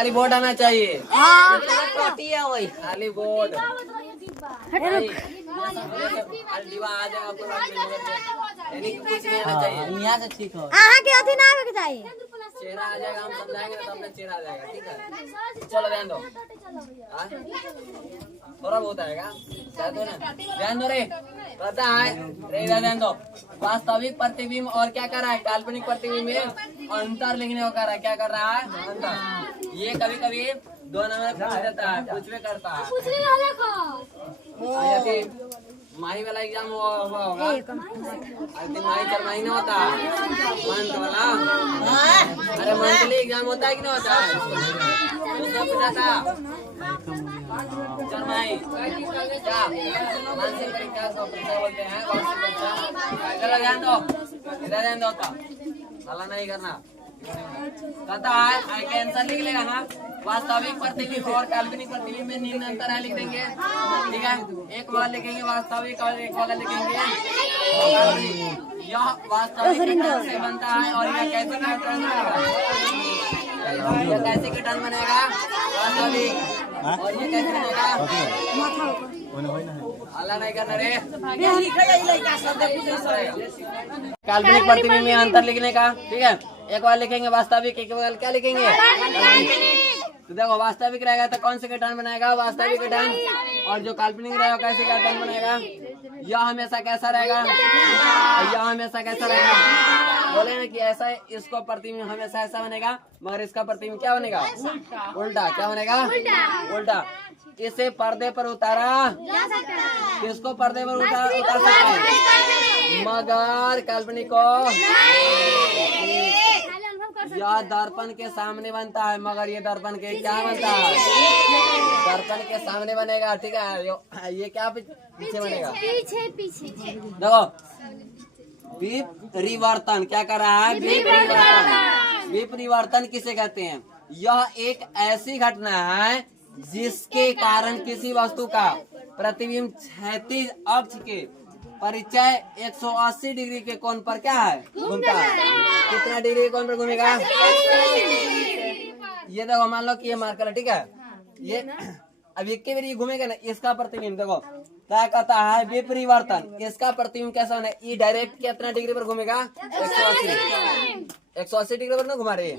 खाली बोर्ड आना चाहिए। वही खाली बोर्ड आ जाएगा कुछ नहीं आना चाहिए। यहाँ से ठीक हो चेहरा आ जाएगा, हम समझाएंगे तो अपना चेहरा आ जाएगा। ठीक है चलो ध्यान दो, थोड़ा बहुत आएगा ध्यान दो रे, पता है रे ध्यान दो। वास्तविक प्रतिबिंब और क्या कर रहा है, काल्पनिक प्रतिबिंब में अंतर लिखने को कर रहा है। क्या कर रहा है, अंतर। ये कभी कभी दो नंबर पूछ देता है, कुछ भी करता है। माही वाला एग्जाम हुआ होगा, माही 4 महीने होता है मंथ वाला। अरे मंथली एग्जाम होता है कि नहीं होता है, उसमें पूछा था 4 महीने क्या मानसिक परीक्षा बोलते हैं। चलो ध्यान दो, इधर ध्यान दो, हल्ला नहीं करना। कहता है आंसर लिख लेगा ना, वास्तविक प्रतिबिंब और काल्पनिक प्रतिबिंब में निम्न अंतर है लिख देंगे। ठीक है, एक बार लिखेंगे वास्तविक और एक बार लिखेंगे यह वास्तविक से बनता है और यह कैसे कीटन यह कैसे कीटन बनेगा वास्तविक, और ये कैसे बनेगा। अल्लाह नहीं करना रे। काल्पनिक प्रतिबिंब में अंतर लिखने का। ठीक है, एक बार लिखेंगे वास्तविक, एक बार क्या लिखेंगे। तो देखो वास्तविक रहेगा तो कौन से कीटन बनाएगा, वास्तविक कीटन। और जो काल्पनिक रहेगा कैसे कीटन बनेगा, यह हमेशा कैसा रहेगा, यह हमेशा कैसा रहेगा। बोले ना कि ऐसा इसको प्रतिबिंब हमेशा ऐसा बनेगा, मगर इसका प्रतिबिंब क्या बनेगा, उल्टा। क्या बनेगा, उल्टा। इसे पर्दे पर उतारा, किसको पर्दे पर उतार सकते हैं, मगर काल्पनिक को यह दर्पण के सामने बनता है, मगर ये दर्पण के क्या बनता है, दर्पण के सामने बनेगा। ठीक है, ये क्या पीछे बनेगा, पीछे। देखो विपरिवर्तन क्या कर रहा है, विपरिवर्तन। विपरिवर्तन किसे कहते हैं, यह एक ऐसी घटना है जिसके कारण किसी वस्तु का प्रतिबिंब क्षैतिज अक्ष के परिचय 180 डिग्री के कोण पर क्या है, घूमता है। कितना डिग्री के कोण पर घूमेगा, ये देखो मान लो कि ये मार्कर। ठीक है, ये अब एक के बार घूमेगा ना, इसका प्रतिबिंब देखो क्या कहता है, विपरिवर्तन। इसका प्रतिबिंब कैसा होना है, ये डायरेक्ट कितना डिग्री पर घूमेगा, 180 डिग्री पर ना घुमा रही है।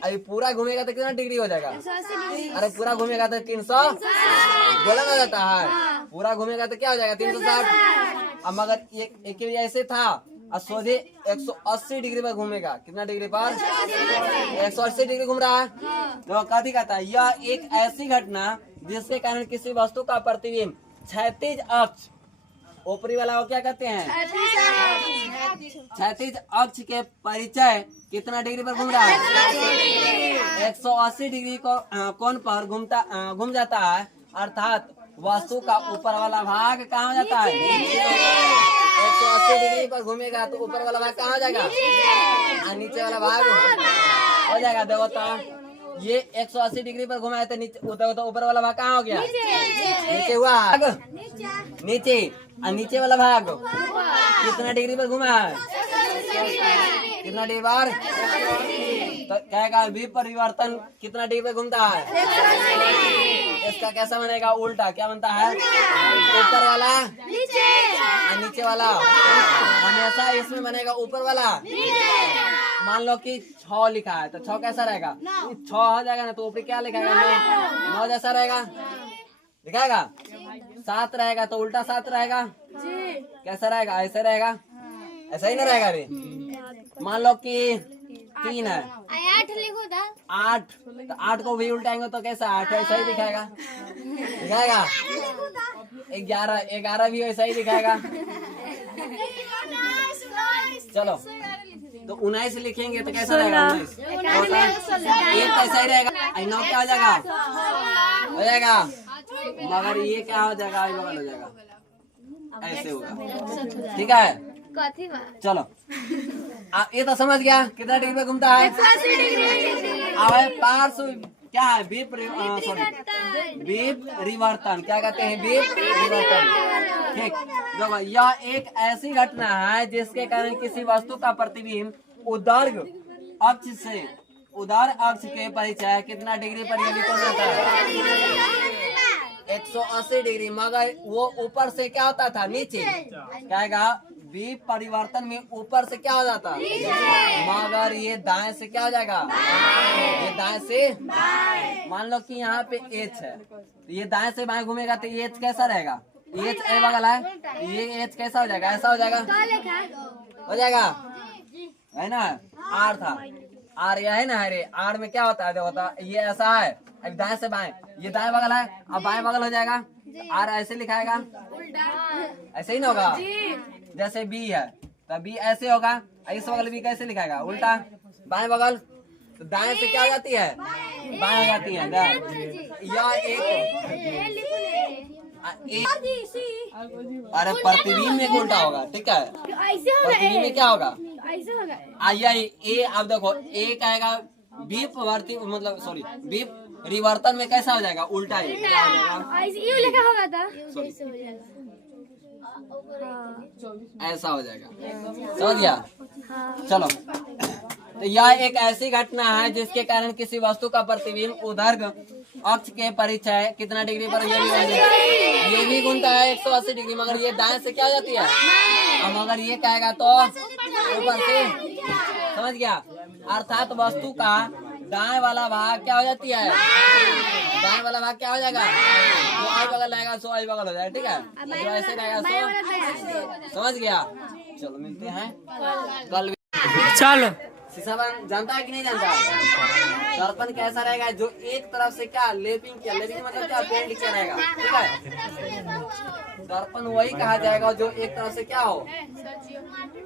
अभी पूरा घूमेगा तो कितना डिग्री हो जाएगा, अरे पूरा घूमेगा तो 300 बोला ना जाता है, पूरा घूमेगा तो क्या हो जाएगा 360। अब मगर एक ऐसे था और सोझे 180 डिग्री पर घूमेगा, कितना डिग्री पर, 180 डिग्री घूम रहा है। तो कथी कहता है, यह एक ऐसी घटना जिसके कारण किसी वस्तु का प्रतिबिंब क्षैतिज अक्ष, ऊपरी वाला को क्या कहते हैं, क्षैतिज अक्ष के परिचय कितना डिग्री पर घूम रहा है, 180 डिग्री को कोण पर घूम जाता है। अर्थात वस्तु का ऊपर वाला भाग कहाँ हो जाता है, 180 डिग्री पर घूमेगा तो ऊपर वाला भाग कहाँ हो जाएगा, और नीचे वाला भाग हो जाएगा। देखो तो ये 180 डिग्री पर घुमा है तो नीचे तो ऊपर वाला भाग कहाँ हो गया, नीचे हुआ, नीचे। और नीचे वाला भाग कितना डिग्री पर घुमा है, कितना डिग्री पर, तो कहेगा विपरिवर्तन कितना डिग्री पर घूमता है। इसका कैसा बनेगा, उल्टा। क्या बनता है, ऊपर वाला और नीचे वाला, हमेशा इसमें बनेगा ऊपर वाला। मान लो कि 6 लिखा है तो 6 कैसा रहेगा, 6 हो जाएगा ना, तो ऊपर क्या लिखाएगा, 9 जैसा रहेगा, दिखाएगा। 7 रहेगा तो उल्टा 7 रहेगा, कैसा रहेगा, ऐसे रहेगा, ऐसा ही ना रहेगा रे। मान लो कि 3 है, 8 लिखो था, 8 तो 8 को भी उल्टाएंगे तो कैसा, 8 ऐसा ही दिखाएगा, 11 भी ऐसा ही दिखाएगा। चलो तो 19 लिखेंगे तो कैसा रहेगा, 19 एक ऐसा ही रहेगा, 9 क्या हो जाएगा, मगर ये क्या हो जाएगा, हो जाएगा, ऐसे होगा। ठीक है, चलो आप ये तो समझ गया कितना डिग्री पे घूमता है। अब पार्श्व क्या है, विपरिवर्तन। क्या कहते हैं, विपरिवर्तन। ठीक, देखो यह एक ऐसी घटना है जिसके कारण किसी वस्तु का प्रतिबिंब उदर्ग अक्ष से उधर अक्ष के परिचय कितना डिग्री पर ये कौन जाता है? 180 डिग्री। मगर वो ऊपर से क्या होता था? नीचे। कहेगा बी परिवर्तन में ऊपर से क्या हो जाता? मगर ये दाएं से क्या हो जाएगा? ये दाएं से। मान लो कि यहाँ पे एच है, ये दाएं से बाएं घूमेगा तो एच कैसा रहेगा? एच ए बगल है, ये एच कैसा हो जाएगा? ऐसा हो जाएगा, हो जाएगा, है ना? आर था, आर यह है ना, अरे आर में क्या होता है? देखो ये ऐसा है, अब दाएं से बाएं, ये दाएं बगल है, अब बाएं बगल हो जाएगा। आर ऐसे लिखाएगा, ऐसे ही ना होगा? जैसे बी है तो बी ऐसे होगा, इस बगल बी कैसे लिखाएगा? उल्टा बाएं बगल, तो दाएं से क्या हो जाती है? बाएं हो जाती है। या एक अरे प्रतिबिंब में उल्टा होगा, ठीक है? प्रतिबिंब में क्या होगा? आइए ए, अब देखो ए कहेगा बी प्रवर्ति, मतलब सॉरी बी रिवर्तन में कैसा हो जाएगा? उल्टा ही लिखा होगा था, ऐसा हो जाएगा, समझ गया? चलो, तो यह एक ऐसी घटना है जिसके कारण किसी वस्तु का प्रतिबिंब उधर अक्ष के परिचय कितना डिग्री पर ये भी घूमता है 180 डिग्री, मगर ये दाएं से क्या हो जाती है? और मगर ये कहेगा तो ऊपर से, समझ गया? अर्थात वस्तु का दाएं वाला भाग क्या हो जाती है? दाएं वाला भाग क्या हो जाएगा? जो आई बगल रहेगा सो आई बगल हो जाएगा, ठीक है? जो ऐसे रहेगा सो, समझ गया? चलो मिलते हैं कल। चलो शीशा जानता है कि नहीं जानता? दर्पण कैसा रहेगा? जो एक तरफ से क्या लेपिंग किया, लेपिंग मतलब क्या? पेंट किया रहेगा, ठीक है? दर्पण वही कहा जाएगा जो एक तरफ से क्या हो?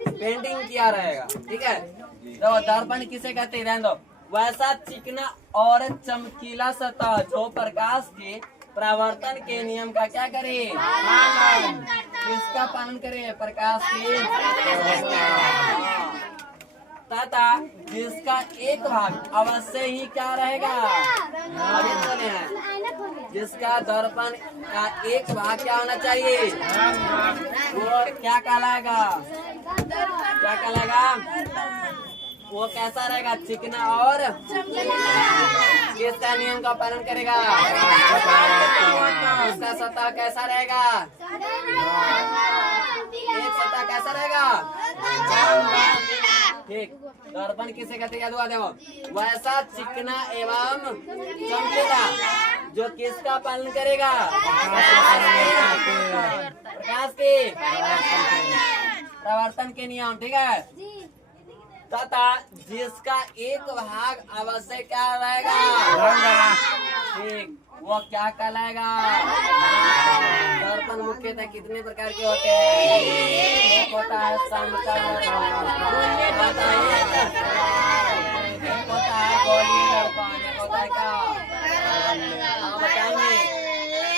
पेंटिंग किया रहेगा, ठीक है? तो दर्पण किसे कहते हैं? ध्यान दो। वैसा चिकना और चमकीला सतह जो प्रकाश के परावर्तन के नियम का क्या करे? किसका पालन करे? प्रकाश के। तथा जिसका एक भाग अवश्य ही क्या रहेगा? अभी बोले हैं, जिसका दर्पण का एक भाग क्या होना चाहिए? वो क्या कहलाएगा? क्या कहलाएगा? वो कैसा रहेगा? चिकना और किसका नियम का पालन करेगा? उसका सतह कैसा रहेगा? एक सतह कैसा रहेगा? ठीक। दर्पण किसे कहते हैं? याद देखो, वैसा चिकना एवं चमकीला जो किसका पालन करेगा? प्रकाश के प्रवर्तन के नियम, ठीक है? तथा जिसका एक भाग अवश्य क्या रहेगा? ठीक, वो क्या कहलाएगा? दर्पण मुख्यतः कितने प्रकार के होते हैं? एक होता है समतल, एक होता है गोलीय दर्पण, एक होता है क्या? बताएंगे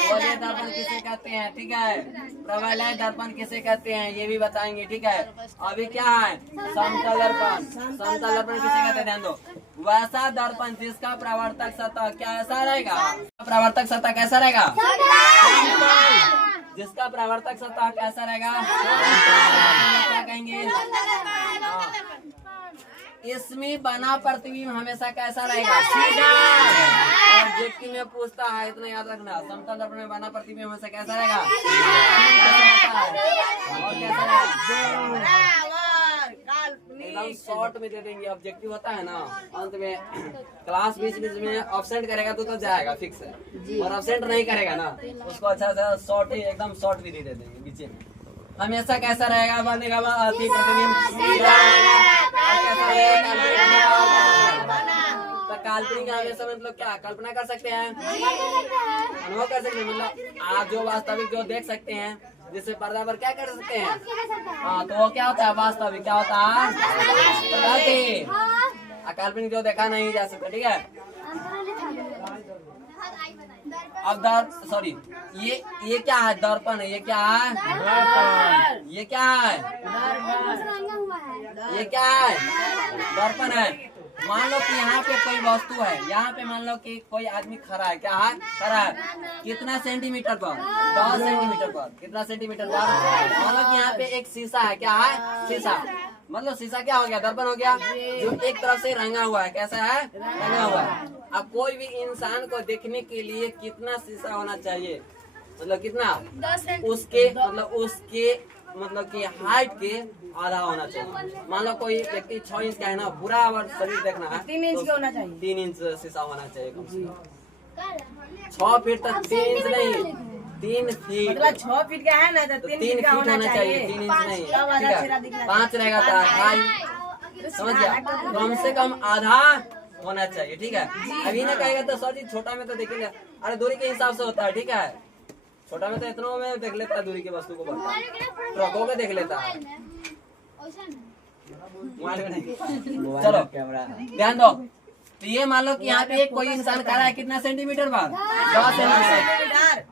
गोलीय दर्पण किसे कहते हैं, ठीक है? प्रवलय दर्पण किसे कहते हैं ये भी बताएंगे, ठीक है? अभी क्या है? समतल दर्पण। समतल दर्पण किसे कहते हैं? ध्यान दो। वैसा दर्पण जिसका प्रवर्तक सतह कैसा रहेगा? प्रवर्तक सतह कैसा रहेगा? जिसका प्रवर्तक सतह कैसा रहेगा? क्या कहेंगे? इसमें बना प्रतिबिंब हमेशा कैसा रहेगा? सीधा। ऑब्जेक्टिव में पूछता है, इतना याद रखना। समतल दर्पण में बना प्रतिबिंब हमेशा कैसा रहेगा? और कैसा रहेगा? एकदम शॉर्ट में दे देंगे। ऑब्जेक्टिव होता है ना, अंत में क्लास बीच में ऑब्सेंट करेगा तो जाएगा फिक्स है, और ऑब्सेंट नहीं करेगा ना उसको अच्छा से शॉर्ट ही, एकदम शॉर्ट भी दे देंगे बीच में। हमेशा कैसा रहेगा? बनेगा काल्पनिक हमेशा मतलब क्या कल्पना कर सकते हैं, अनुभव कर सकते हैं, मतलब आप जो वास्तविक जो देख सकते हैं, जिससे पर्दा पर क्या कर सकते हैं। हाँ, तो वो क्या होता है? वास्तविक क्या होता है? काल्पनिक जो देखा नहीं जा सकता, ठीक है? अब सॉरी, ये क्या है? दर्पण है। ये क्या है? ये क्या है? ये क्या है? दर्पण है। मान लो कि यहाँ पे कोई वस्तु है, यहाँ पे मान लो कि कोई आदमी खड़ा है। क्या है? खड़ा है। कितना सेंटीमीटर पर? 10 सेंटीमीटर पर। कितना सेंटीमीटर पर? मान लो कि यहाँ पे एक शीशा है। क्या है? शीशा। मतलब शीशा क्या हो गया, दर्पण हो गया, जो एक तरफ से रंगा हुआ है। कैसा है, रंगा हुआ है। अब कोई भी इंसान को देखने के लिए कितना शीशा होना चाहिए, मतलब कितना, उसके मतलब कि हाइट के आधा होना चाहिए। मान लो कोई व्यक्ति 6 इंच का है ना, पूरा अगर शरीर देखना है 3 इंच का होना चाहिए। 3 इंच शीशा होना चाहिए कम से कम। 6 फीट तक, 3 इंच नहीं, 3 फीट, मतलब 6 फीट का है ना तो 3 3 फीट फीट का होना चाहिए। 3 इंच नहीं, तब आधा ठीक छेड़ा है, दिख रहा है। 5 रहेगा तो ढाई, समझ गया, कम से कम आधा होना चाहिए, ठीक है। अभी ना कहेगा तो सर जी छोटा में तो देखेंगे, अरे दूरी के हिसाब से होता है, ठीक है। छोटा में तो इतना में देख लेता है दूरी की वस्तु को, बढ़ता ट्रकों को देख लेता है, मोबाइल में नहीं। चलो ध्यान दो, तो ये मान लो कि यहाँ पे कोई इंसान खड़ा है, कितना सेंटीमीटर पर, 10 सेंटीमीटर।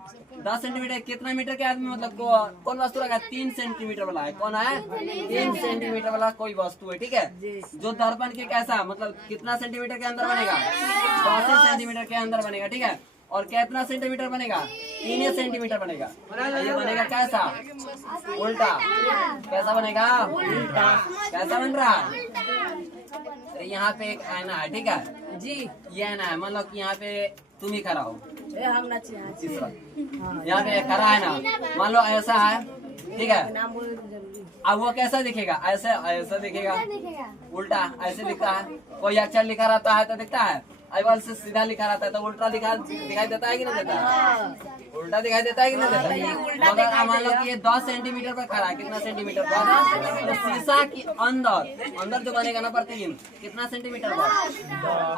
10 सेंटीमीटर कितना मीटर के आदमी, मतलब कौन वस्तु लगा, 3 सेंटीमीटर वाला है। कौन है, 3 सेंटीमीटर वाला कोई वस्तु है, ठीक है। जो दर्पण के कैसा, मतलब कितना सेंटीमीटर के अंदर बनेगा, 10 सेंटीमीटर के अंदर बनेगा, ठीक है। और कितना सेंटीमीटर बनेगा, 3 सेंटीमीटर बनेगा। ये बनेगा कैसा, उल्टा। कैसा बनेगा, उल्टा। कैसा बन रहा है, तो यहाँ पे एक आईना है, ठीक है जी, ये आईना है। मान लो कि यहाँ पे तुम ही खड़ा हो, हम ना तीसरा यहाँ पे खड़ा है ना, मान लो ऐसा है, ठीक है। नाम बोलना जरूरी। अब वो कैसा दिखेगा, ऐसे ऐसा दिखेगा, उल्टा ऐसे दिखता है। कोई अक्षर लिखा रहता है तो दिखता है, अवल से सीधा लिखा रहता है तो उल्टा दिखाई देता है कि नहीं देता है, उल्टा दिखाई देता है कि नहीं देता है। मगर मान लो कि ये 10 सेंटीमीटर पर खड़ा है, कितना सेंटीमीटर पर, तो शीशा के अंदर जो बनेगा ना प्रतिबिंब, कितना सेंटीमीटर पर,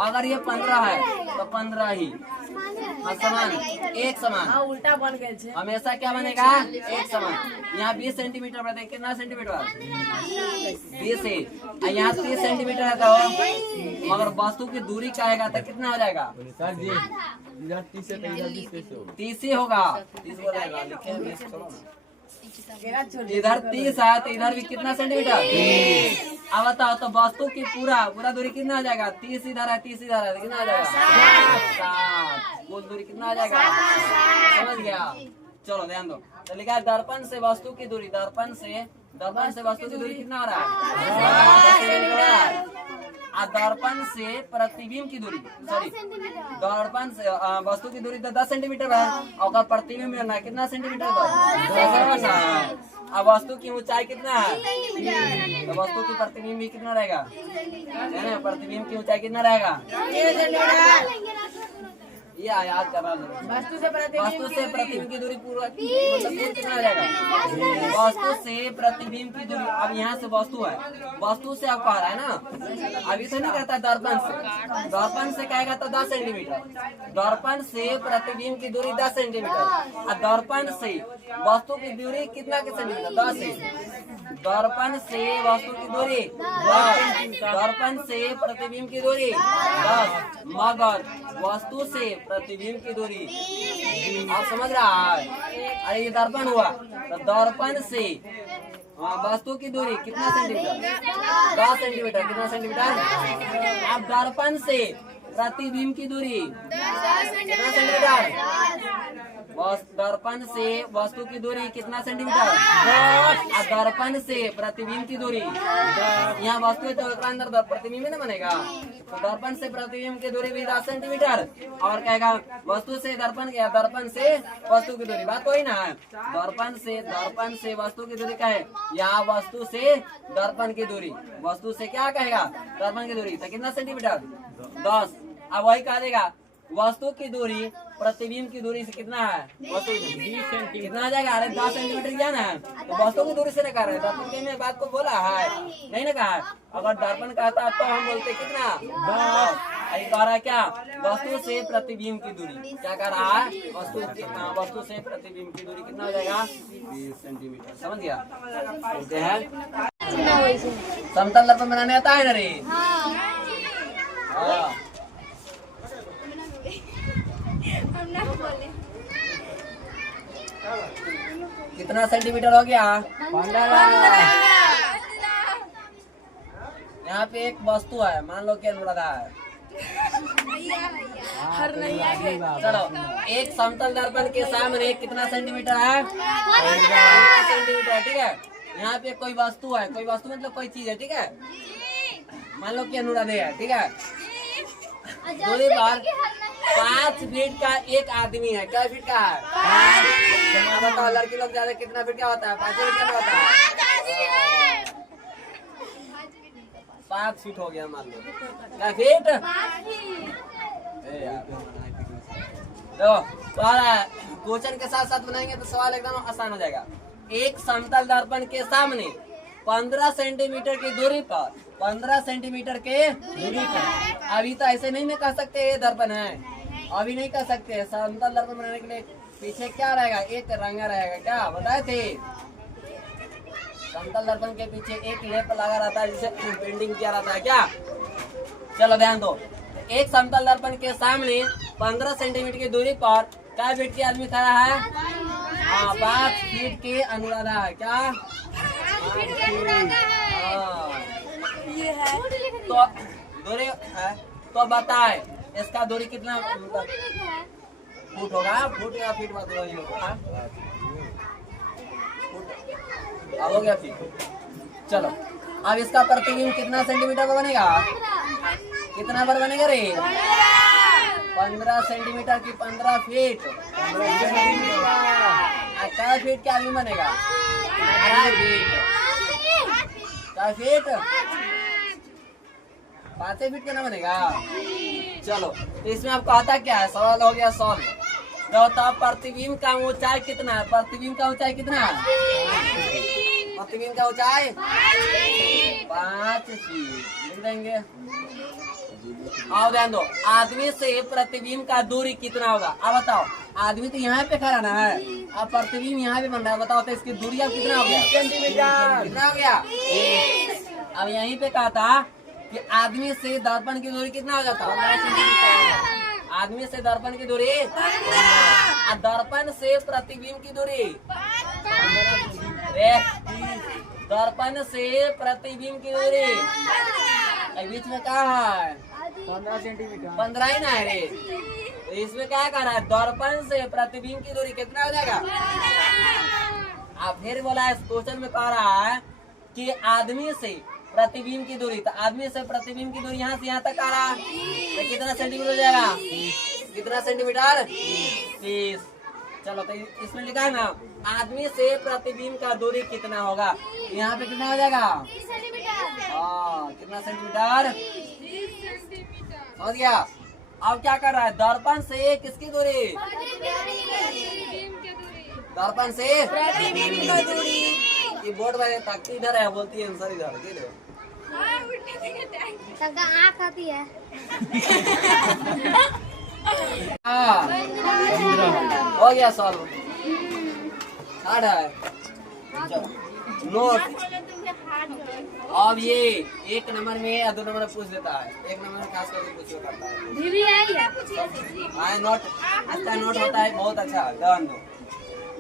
अगर ये 15 है तो 15 ही समान, एक समान, उल्टा बन गए छे। हमेशा क्या बनेगा, एक समान। यहाँ 20 सेंटीमीटर पर, कितना सेंटीमीटर, 20 है। यहाँ 30 सेंटीमीटर है तो, मगर वस्तु की दूरी कहेगा तो कितना हो जाएगा, सर जी इधर 30 से 30 ही होगा, 30 हो जाएगा, लिखे 20 छोड़ो। केरा छोड़ इधर 30 है तो इधर भी कितना सेंटीमीटर, अब बताओ तो वस्तु की पूरा दूरी कितना आ जाएगा, 30 इधर है, 30 इधर है, कितना आ जाएगा, 60। कुल दूरी कितना आ जाएगा, समझ गया। चलो ध्यान दो, तो लिखा है दर्पण से वस्तु की दूरी, दर्पण से वस्तु की दूरी कितना हो रहा है, दर्पण से प्रतिबिंब की दूरी, सॉरी दर्पण से वस्तु की दूरी तो 10 सेंटीमीटर है, और प्रतिबिंब है कितना सेंटीमीटर है। अब वस्तु की ऊंचाई कितना है, तो वस्तु की प्रतिबिंब भी कितना रहेगा, है ना, प्रतिबिंब की ऊंचाई कितना रहेगा, ये याद कर रहा हूँ। वस्तु से प्रतिबिंब की दूरी पूरा मतलब कितना आ जाएगा, वस्तु से प्रतिबिंब की दूरी। अब यहाँ से वस्तु है, वस्तु से अब कह रहा है ना, अभी तो नहीं कहता दर्पण से कहेगा तो 10 सेंटीमीटर, दर्पण से प्रतिबिंब की दूरी 10 सेंटीमीटर, और दर्पण से वस्तु की दूरी कितना के सेंटीमीटर, 10 है। दर्पण से वस्तु की दूरी 10, दर्पण से प्रतिबिंब की दूरी 10, मगर वस्तु से प्रतिबिंब की दूरी, आप समझ रहा है, अरे ये दर्पण हुआ, तो दर्पण से वस्तु की दूरी कितना सेंटीमीटर, 10 सेंटीमीटर, कितना सेंटीमीटर। अब दर्पण से प्रतिबिंब की दूरी कितना सेंटीमीटर, दर्पण से वस्तु की दूरी कितना सेंटीमीटर, 10। दर्पण से प्रतिबिंब की दूरी, यहाँ वस्तु है तो अंदर प्रतिबिंब ना बनेगा, तो दर्पण से प्रतिबिंब की दूरी भी 10 सेंटीमीटर। और कहेगा वस्तु से दर्पण से वस्तु की दूरी, बात वही ना है। दर्पण से वस्तु की दूरी क्या है, यहाँ वस्तु से दर्पण की दूरी, वस्तु से क्या कहेगा, दर्पण की दूरी तो कितना सेंटीमीटर, 10। अब वही कह देगा वस्तु की दूरी प्रतिबिंब की दूरी से कितना है, वस्तु की दूरी कितना आ जाएगा, अरे 10 सेंटीमीटर क्या ना, तो वस्तु की दूरी से नहीं कर रहे, दर्पण के में बात को बोला है नहीं ना कहा। अगर दर्पण कहता तो हम बोलते कितना, 10। अरे कह रहा है क्या, वस्तु से प्रतिबिंब की दूरी, क्या कह रहा है, वस्तु से प्रतिबिंब की दूरी कितना हो जाएगा, 20 सेंटीमीटर, समझ गया। बोलते हैं समतल दर्पण बनाने आता है ना रे, हाँ। कितना सेंटीमीटर हो गया, 15। यहाँ पे एक वस्तु है, मान लो कि अनुराधा है, चलो एक समतल दर्पण के सामने कितना सेंटीमीटर है, 15 सेंटीमीटर, ठीक है। यहाँ पे कोई वस्तु है, कोई वस्तु मतलब कोई चीज है, ठीक है। मान लो कि अनुराधे है, ठीक है। दूरी पर 5 फीट का एक आदमी है। क्या फीट का है? 5। बताओ लड़की लोग ज्यादा कितना फीट का होता है? 5 फीट का होता है। 7 फीट हो गया मान लो। क्या फीट? देखो क्वेश्चन के साथ साथ बनाएंगे तो सवाल एकदम आसान हो जाएगा। एक समतल दर्पण के सामने 15 सेंटीमीटर की दूरी पर, 15 सेंटीमीटर के दूरी पर, अभी तो ऐसे नहीं कह सकते ये दर्पण है, अभी नहीं कह सकते। समतल दर्पण बनाने के लिए पीछे क्या रहेगा? एक रंगा रहेगा। क्या बताए थे? समतल दर्पण के पीछे एक लेप लगा रहता है जिसे पेंटिंग किया रहता है। क्या? चलो ध्यान दो। एक समतल दर्पण के सामने 15 सेंटीमीटर की दूरी पर क्या फीट के आदमी खड़ा है? 5 फीट के अनुराधा है। क्या? ये है तो दूरी है, तो बताए इसका दूरी कितना फुट होगा? फुट या फीट बात वही होगा। अब हो गया फीट। चलो अब इसका प्रतिबिंब कितना सेंटीमीटर का बनेगा? कितना बार बनेगा रे? 15 सेंटीमीटर की 15 फीट। क्या फीट क्या आदमी बनेगा? 2.5 फीट। क्या फीट? 5 फीट का ना बनेगा। चलो तो इसमें आपको आता क्या है? सवाल हो गया सॉल्व। तो प्रतिबिंब का ऊंचाई कितना है? प्रतिबिंब का ऊंचाई कितना है? प्रतिबिंब का ऊंचाई 5 फीट लिख देंगे। आओ ध्यान दो, आदमी से प्रतिबिंब का दूरी कितना होगा? अब बताओ, आदमी तो यहाँ पे खड़ा ना है, अब प्रतिबिंब यहाँ पे बन रहा है। बताओ तो इसकी दूरी अब कितना हो गया? सेंटीमीटर। कितना हो गया? अब यहीं पे कहा था कि आदमी से दर्पण की दूरी कितना हो जाता है? आदमी से दर्पण की दूरी, दर्पण से प्रतिबिंब की दूरी, दर्पण से प्रतिबिंब की दूरी बीच में क्या है? 15 सेंटीमीटर। 15 ही ना है रे। तो इसमें क्या कर रहा है? दर्पण से प्रतिबिंब की दूरी कितना हो जाएगा? आप फिर बोला इस क्वेश्चन में कह रहा है कि आदमी से प्रतिबिंब की दूरी, तो आदमी से प्रतिबिंब की दूरी यहाँ से यहाँ तक आ रहा है, तो कितना सेंटीमीटर हो जाएगा? कितना सेंटीमीटर? 30। चलो तो इसमें लिखा है ना, आदमी से प्रतिबिंब का दूरी कितना होगा? यहाँ पे कितना हो जाएगा? कितना सेंटीमीटर? समझ गया? अब क्या कर रहा है? दर्पण से किसकी दूरी? दर्पन से प्रतिबिंब का दूरी। ये बोर्ड वाले ताकती इधर है, बोलती है आंसर इधर। ये देखो सबका आँख आती है। हाँ हो गया सॉल्व। हार्ड है। चलो नोट। अब ये 1 नंबर में या 2 नंबर में पूछ देता है, 1 नंबर में खास करके पूछ करता है। दीदी आई है। नोट अच्छा नोट होता है, बहुत अच्छा। ध्यान दो,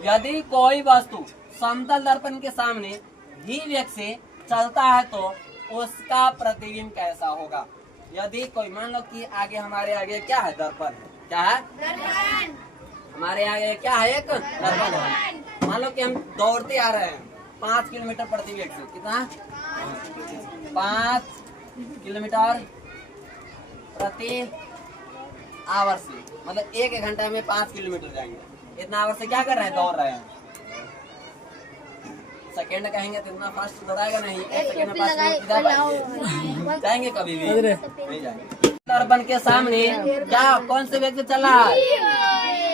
यदि कोई वस्तु समतल दर्पण के सामने ही वेग से चलता है तो उसका प्रतिबिंब कैसा होगा? यदि कोई, मान लो कि आगे हमारे आगे क्या है? दर्पण। क्या है? दर्पण। हमारे आगे क्या है? एक दर्पण है। मान लो कि हम दौड़ते आ रहे हैं 5 किलोमीटर प्रति वेग से। कितना? 5 किलोमीटर प्रति आवर से, मतलब 1 घंटा में 5 किलोमीटर जाएंगे। इतना आवर से क्या कर रहे हैं? दौड़ रहे हैं। सेकेंड कहेंगे तो इतना फास्ट दौड़ाएगा नहीं। 1 सेकेंड में 5 किलोमीटर पाएंगे? जाएंगे कभी भी नहीं जाएंगे। दर्पण के सामने क्या कौन से वेग से चल रहा है?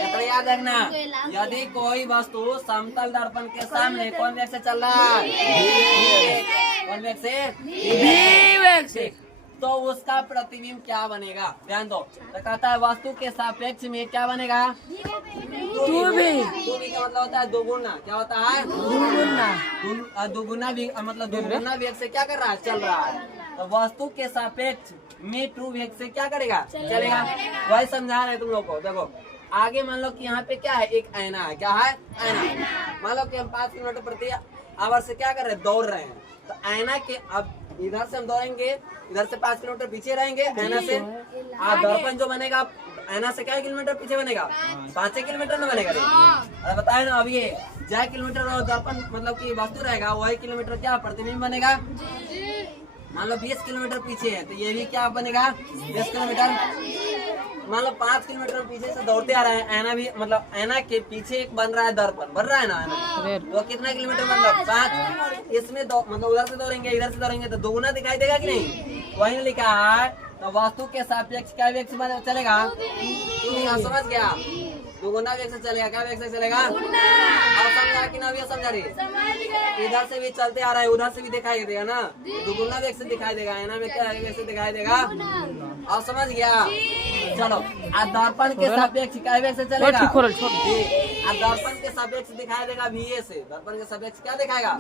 इतना याद रखना, यदि कोई वस्तु समतल दर्पण के सामने कौन वेग से चल रहा है? कौन वेग से? वेग से। तो उसका प्रतिबिंब क्या बनेगा? ध्यान दो, तो कहता है वस्तु के सापेक्ष में क्या बनेगा? दूरी का मतलब होता है दोगुना। क्या होता है? दुगुना। दुगुना भी मतलब दुगुना वेग से क्या कर रहा है? चल रहा है। तो वस्तु के सापेक्ष में 2 वेग से क्या करेगा? चलेगा। वही समझा रहे तुम लोग को। देखो आगे मान लो कि यहाँ पे क्या है? एक आईना है। क्या है? आईना। मान लो कि हम 5 किलोमीटर प्रति आवर से क्या कर रहे हैं? दौड़ रहे हैं। तो आईना के अब इधर से हम दौड़ेंगे, इधर से 5 किलोमीटर पीछे रहेंगे आईना से। दर्पण जो बनेगा ऐना से क्या किलोमीटर पीछे बनेगा? 5 किलोमीटर न बनेगा रे? अरे बताए ना, अब ये ज्या किलोमीटर और दर्पण मतलब कि वस्तु रहेगा वही किलोमीटर क्या प्रतिबिंब बनेगा। मान लो 20 किलोमीटर पीछे है तो ये भी क्या बनेगा 20 किलोमीटर। मान लो 5 किलोमीटर पीछे से दौड़ते आ रहे हैं, ऐना भी मतलब ऐना के पीछे एक बन रहा है दर्पण, बन रहा है ना ऐना, तो कितना किलोमीटर बन रहा है 5। इसमें मतलब उधर से दौड़ेंगे इधर से दौड़ेंगे तो दोगुना दिखाई देगा कि नहीं? वही लिखा है तो वस्तु के सापेक्ष क्या वेग से चलेगा? तू समझ गया? दुगुना वेग से चलेगा, क्या वेग से चलेगा? और समझा कि ना? समझा रही? इधर से भी चलते आ रहा है उधर से भी दिखाई देगा ना, दुगुना वेग से दिखाई देगा। ऐना में क्या वेग से दिखाई देगा? और समझ गया? चलो दर्पण के सापेक्ष क्या वेग से चलेगा? दर्पण के सापेक्ष दिखाई देगा VA से। दर्पण के सापेक्ष क्या दिखाएगा?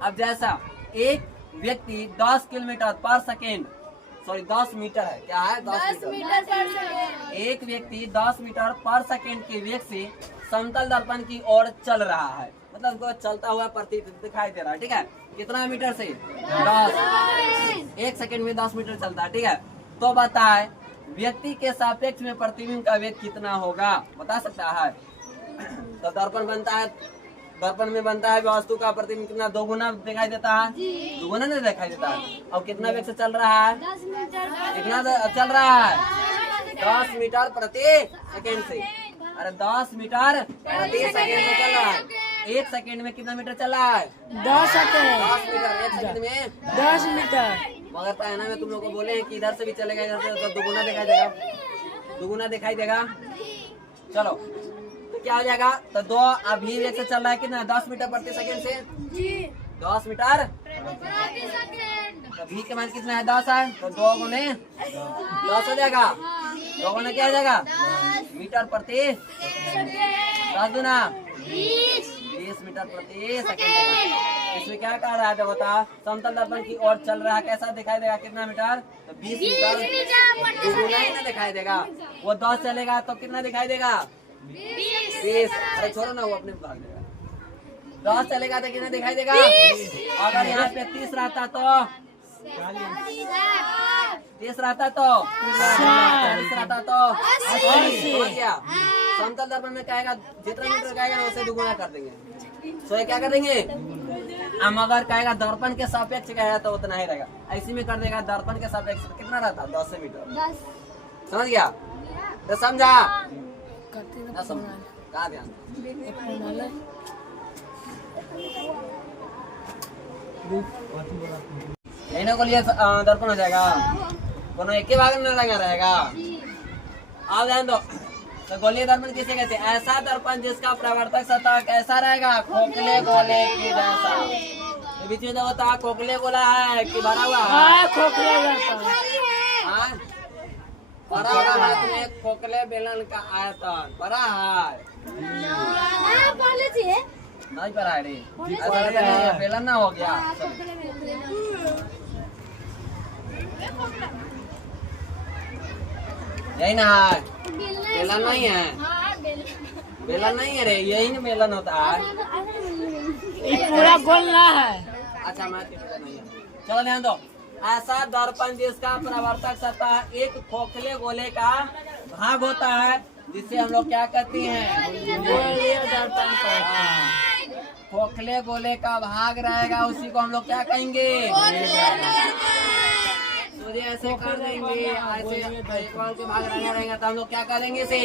अब जैसा एक व्यक्ति 10 किलोमीटर पर सेकेंड, सॉरी 10 मीटर है, क्या है 10 मीटर। एक व्यक्ति 10 मीटर पर सेकेंड के वेग से समतल दर्पण की ओर चल रहा है, मतलब उसको चलता हुआ प्रतीत दिखाई दे रहा है। ठीक है, कितना मीटर से? 10। 1 सेकेंड में 10 मीटर चलता है। ठीक है, तो बताए व्यक्ति के सापेक्ष में प्रतिबिंब का वेग कितना होगा, बता सकता है? तो दर्पण बनता है, दर्पण में बनता है वस्तु का प्रतिबिंब कितना? 2 गुना दिखाई देता है, 2 गुना नहीं दिखाई देता है। और कितना वेग से चल रहा है? कितना चल रहा है? 10 मीटर प्रति सेकेंड से। अरे 10 मीटर प्रति सेकेंड में चल रहा है। 1 सेकेंड में कितना मीटर चल रहा है? 10 सेकंड। 10 मीटर 1 सेकेंड में 10 मीटर। मगर ऐना में तुम लोग को बोले हैं कि इधर से भी चलेगा इधर से, तो 2 गुना दिखाई देगा, 2 गुना दिखाई देगा। चलो तो क्या हो जाएगा? तो 2 अभी वेग से चल रहा है कितना? 10 मीटर प्रति सेकेंड से 10 मीटर तो भी के मान कितना है? 10 है, तो 2 गुने 10 हो जाएगा। 2 गुना क्या हो जाएगा? मीटर प्रति 10 गुना 20 मीटर प्रति सेकेंड। इसमें क्या कह रहा है? तो बता, समतल दर्पण की ओर चल रहा है, कैसा दिखाई देगा? कितना मीटर? तो 20 मीटर। दुगुना ही ना दिखाई देगा, वो 10 चलेगा तो कितना दिखाई देगा? 20। अरे छोड़ो ना, वो अपने भाग देगा। 10 चलेगा तो कितना दिखाई देगा? अगर यहाँ पे 30 रहता तो 30 रहता तो 40 रहता तो 80। समझ गया? समतल दर्पण में कहेगा जितना मीटर कहेगा उसे दुगुना कर देंगे, तो क्या कर देंगे हम? अगर कहेगा दर्पण के सापेक्ष कहेगा तो उतना ही रहेगा, ऐसी में कर देगा दर्पण के सापेक्ष कितना रहता? 10 मीटर। समझ गया? तो समझा? कहा ध्यान लेने को लिए दर्पण हो जाएगा, कोनो एक ही भाग में लगा रहेगा। आप ध्यान दो, तो गोलीय दर्पण किसे कहते हैं? ऐसा दर्पण जिसका प्रवर्तक सतह कैसा रहेगा? खोखले गोले की जैसा। तो बीच में जो होता है खोखले गोला है कि भरा हुआ है? खोखले दर्पण। भरा हुआ हाथ में खोखले बेलन का आयतन भरा है, नहीं भरा है रे, ऐसा बेलन ना हो गया। यही ना है, बेलन नहीं है, बेलन नहीं है रे, यही ना बेलन होता है। पूरा गोल ना है। अच्छा मैं नहीं है। चलो ध्यान दो, ऐसा दर्पण जिसका प्रवर्तक सतह एक खोखले गोले का भाग होता है जिसे हम लोग क्या कहते हैं? गोलीय दर्पण। खोखले गोले का भाग रहेगा उसी को हम लोग क्या कहेंगे? मुझे ऐसे कर देंगे, ऐसे एक बार के भाग रहेगा तो हम लोग क्या करेंगे इसे?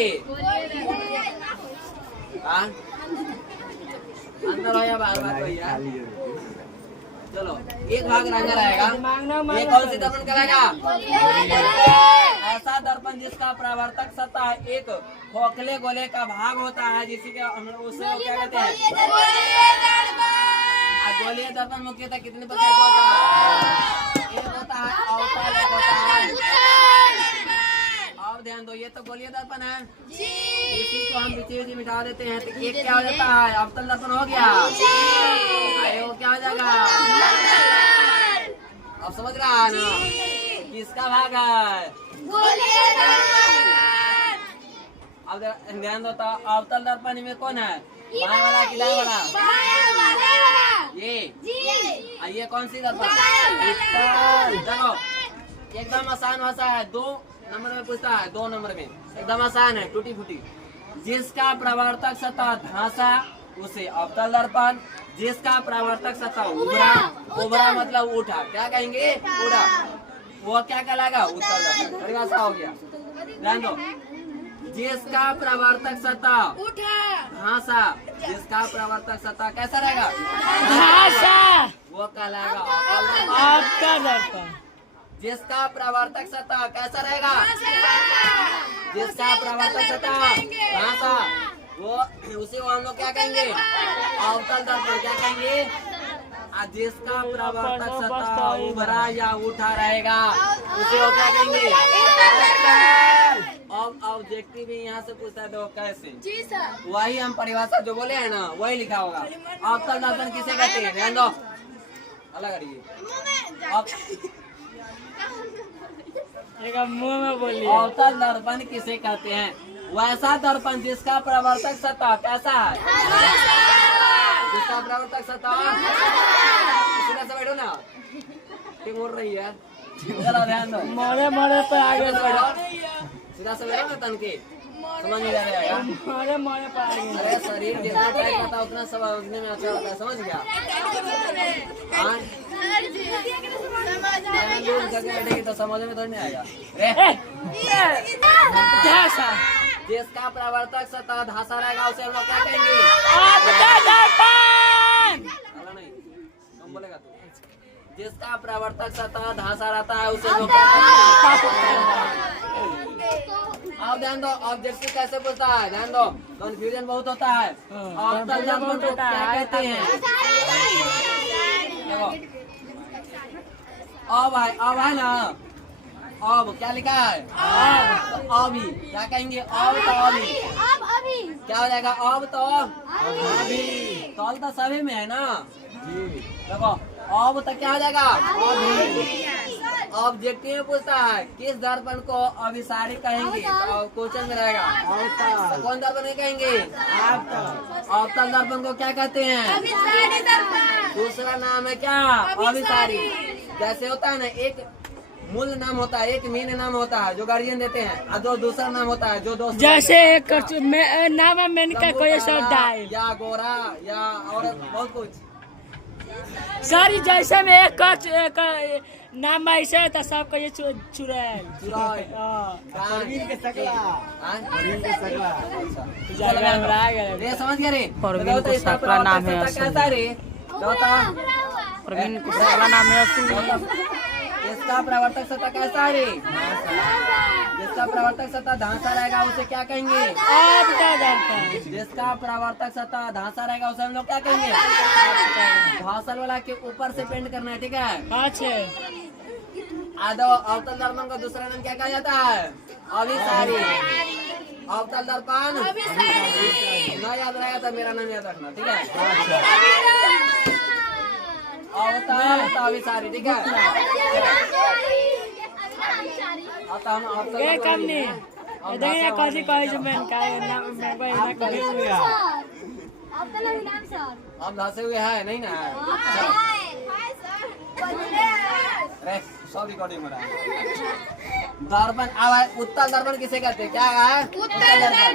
अंदर हो या बाहर बात हो यार? चलो एक भाग रंगा रहेगा, ये कौन सी दर्पण करेगा? ऐसा दर्पण जिसका प्रवर्तक सतह एक खोखले गोले का भाग होता है जिसी के हम लोग उसे क्या कहते हैं? गोलीय दर्पण मुख्यतः कितने प्रकार का होता है? एक होता है अवतल, एक होता है। और ध्यान दो, ये तो गोलीय दर्पण है, इसी को हम बीच मिटा देते हैं तो एक क्या हो जाता है? अवतल दर्पण हो गया। वो क्या हो जाएगा? अब समझ रहा है ना किसका भाग है? अब ध्यान दो, तो अवतल दर्पण में कौन है? बाएं वाला कि दाएं वाला? ये कौन सी दर्पण? चलो एकदम आसान भाषा है, दो नंबर में पूछता है 2 नंबर में एकदम आसान है, टूटी फूटी। जिसका प्रवर्तक सतह धांसा उसे अवतल दर्पण, जिसका प्रवर्तक सतह उभरा, उभरा मतलब उठा, क्या कहेंगे? उड़ा, वो क्या कहलाएगा? उत्तल दर्पण। परिभाषा हो गया, ध्यान दो। जिसका प्रवर्तक सतह धांसा, जिसका प्रवर्तक सतह कैसा रहेगा? भाषा वो कहलाएगा अवतल दर्पण। जिसका प्रवर्तक सतह कैसा रहेगा? जिसका प्रवर्तक सतह धांसा, वो उसी को हम लोग क्या कहेंगे? अवतल दर्पण। क्या कहेंगे? जिसका प्रवर्तक सतह उभरा या उठा रहेगा उसे वो क्या कहेंगे? अब ऑब्जेक्टिव भी यहाँ से पूछता है तो कैसे? जी सर। वही हम परिभाषा जो बोले हैं ना वही लिखा होगा। अवतल दर्पण किसे कहते हैं? ध्यान दो, अलग करिए। एक मुंह में बोलिए। अवतल दर्पण किसे कहते हैं? वैसा दर्पण जिसका प्रवर्तक सतह कैसा है? जिसका प्रवर्तक सतह सीधा से बैठो ना, ठीक मुड़ रही है, चलो ध्यान दो। मोरे मोरे पे आगे सीधा से बैठो, सीधा से बैठो ना, तन के समझ नहीं आ रहा है। मोरे मोरे पे आगे। अरे शरीर जितना टाइट रहता है उतना समझने में अच्छा होता है, समझ गया? हाँ, लोग करके बैठेगी तो समझ में तो नहीं आएगा। भाषा जिसका प्रवर्तक सतह धांसा रहेगा उसे हम लोग क्या कहेंगे? अवतल दर्पण। अला नहीं, तुम बोलेगा तू। जिसका प्रवर्तक सतह धांसा रहता है उसे हम लोग क्या कहेंगे? अब ध्यान दो, ऑब्जेक्टिव कैसे पूछता है? ध्यान दो, कंफ्यूजन बहुत होता है। अवतल दर्पण को क्या कहते हैं? देखो, अब है ना, अब क्या लिखा है? अब, अभी क्या कहेंगे? अब तो अभी अभी क्या हो जाएगा? अब तो अभी, तौल तो सभी में है ना। देखो, अब तो क्या हो जाएगा? अभी। ऑब्जेक्टिव में पूछता है किस दर्पण को अभिसारी कहेंगे? और क्वेश्चन में रहेगा तो कौन दर्पण कहेंगे? अवतल दर्पण को क्या कहते हैं? दूसरा नाम है क्या? अभिसारी। जैसे होता है ना, एक मूल नाम होता है, एक मेन नाम होता है जो गार्जियन देते हैं, और जो दूसरा नाम होता है जो दोस्त। जैसे एक नाम है मैंने का कोई सर डाई या गोरा या और बहुत कुछ। सारी जैसे में एक नाम ऐसे होता सबको ये चुड़ैल। चुड़ैल। परवीन के सकला। हाँ? रे समझ गया रे? परवीन को सकला नाम है असली। कैसा रे? परवीन को सकला नाम है असली। इसका प्रवर्तक सतह कैसा है रे? जिसका प्रवर्तक सतह धांसा रहेगा उसे क्या कहेंगे? अवतल दर्पण। जिसका प्रवर्तक सतह धांसा रहेगा उसे हम लोग क्या कहेंगे? भाषण वाला के ऊपर से पेंट करना है, ठीक है? अच्छा, आदो अवतल दर्पण का दूसरा नाम क्या कहा जाता है? अभिसारी। अवतल दर्पण न याद रहेगा तो मेरा नाम याद रखना, ठीक है? अवतल तो अभिसारी, ठीक है? आता हम अवतल ये दर्पण कम नहीं देखिए कौन कहे जो मैं का नाम मैं को ना करे हम धसे हुए हैं नहीं ना? अरे सब रिकॉर्डिंग हो रहा है। दर्पण अब उत्तल दर्पण किसे कहते हैं? क्या है? उत्तल दर्पण।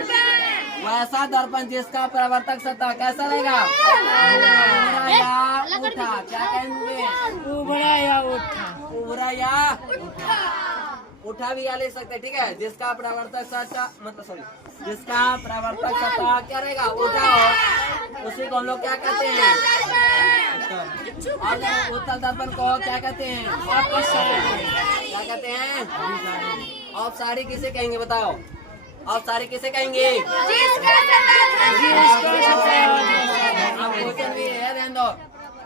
वैसा दर्पण जिसका प्रवर्तक सतह कैसा रहेगा? उभरा या उठा, क्या कहेंगे? उभरा या उठा। उभरा या उठा भी या ले सकते हैं, ठीक है? जिसका प्रवर्तक सतह मतलब सॉरी, जिसका प्रवर्तक सतह क्या रहेगा? उठा हो, उसी को हम लोग क्या कहते हैं? और उत्तल दर्पण को क्या कहते हैं? क्या कहते हैं? अब साड़ी किसे कहेंगे बताओ? अब साड़ी किसे कहेंगे? अब क्वेश्चन भी है, ध्यान दो,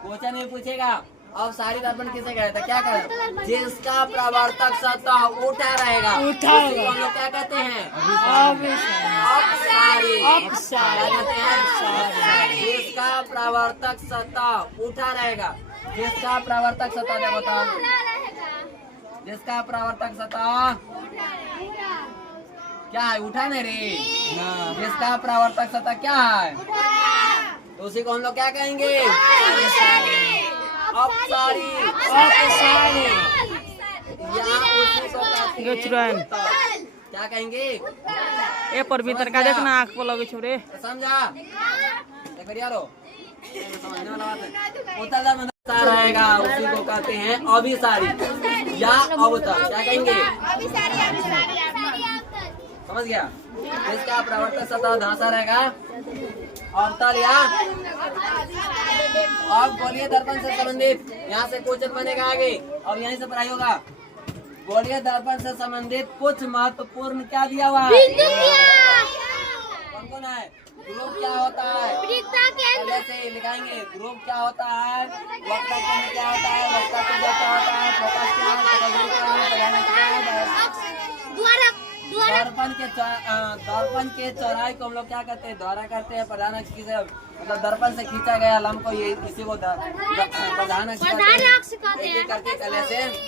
क्वेश्चन में पूछेगा अब साड़ी दर्पण किसे कहते हैं? क्या कहते? जिसका प्रवर्तक सतह उठा रहेगा उठा उसी को हम लोग क्या कहते हैं? अपसारी। क्या कहते हैं? जिसका प्रवर्तक सतह उठा रहेगा, जिसका प्रवर्तक सतह क्या बताओ? जिसका प्रवर्तक सतह क्या है? उठा नहीं रे? जिसका प्रवर्तक सतह क्या है? तो उसी को हम लोग क्या कहेंगे? अपसारी। अपसारी। यहाँ उसी को कहते हैं गुचरान। उत्तल। क्या कहेंगे? ए पर भीतर का देखना आँख पर लगे छोरे। समझा? देखो यारो, समझने वाला बात है। उत्तर दर्पण रहेगा उसी को कहते हैं अभिसारी या अवतर। क्या कहेंगे? समझ गया? इसका प्रवर्तक सतह धांसा रहेगा अवतल या। अब बोलिए दर्पण से संबंधित, यहाँ से क्वेश्चन बनेगा आगे। अब यहीं से पढ़ाई होगा। बोलिए दर्पण से संबंधित कुछ महत्वपूर्ण क्या दिया हुआ है? कौन कौन है? ग्रुप क्या होता है? पहले से लिखाएंगे। ग्रुप क्या होता है? वक्ता केंद्र क्या होता है? वक्ता केंद्र क्या होता है? फोकस क्या है? फोकस क्या है? प्रधानक क्या है? दर्पण के चौराहे को हम लोग क्या कहते हैं? द्वारा करते हैं। प्रधानक किसे मतलब दर्पण से खींचा गया लंब को ये इसी को प्रधानक कहते हैं। एक एक करके कले से